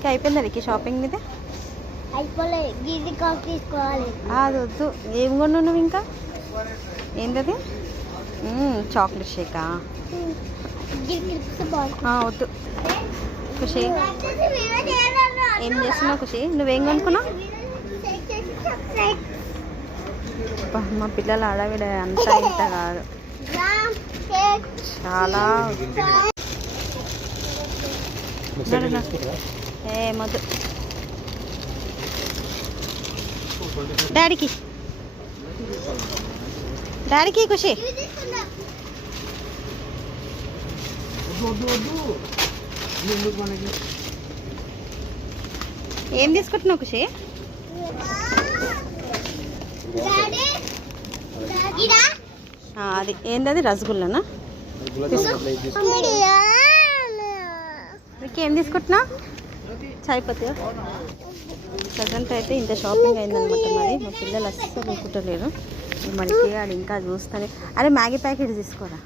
ఇంకా అయిపోయిందా నీకు షాపింగ్ మీద? అది వద్దు. ఏం కొన్నావు నువ్వు ఇంకా? ఏంటది? చాక్లెట్ షేకా? వద్దు ఖుషి. ఏం చేస్తున్నావు ఖుషి? నువ్వేం కొనుక్కున్నావు? మా పిల్లలు ఆడవిడ అంతా ఇంత కాదు, చాలా. ఏమొద్దు. డాడీకి డాడీకి ఖుషి. ఏం తీసుకుంటున్నావు ఖుషి? అది ఏంటది? రసగుల్లనా? ఇంకేం తీసుకుంటున్నావు? చాయ్ పత్తి. ప్రజెంట్ అయితే ఇంత షాపింగ్ అయిందనమాట. మరి మా పిల్లలు అస్సలు ఊరుకుంటలేరు. మనకి అది ఇంకా చూస్తానే. అరే మ్యాగీ ప్యాకెట్ తీసుకోరా.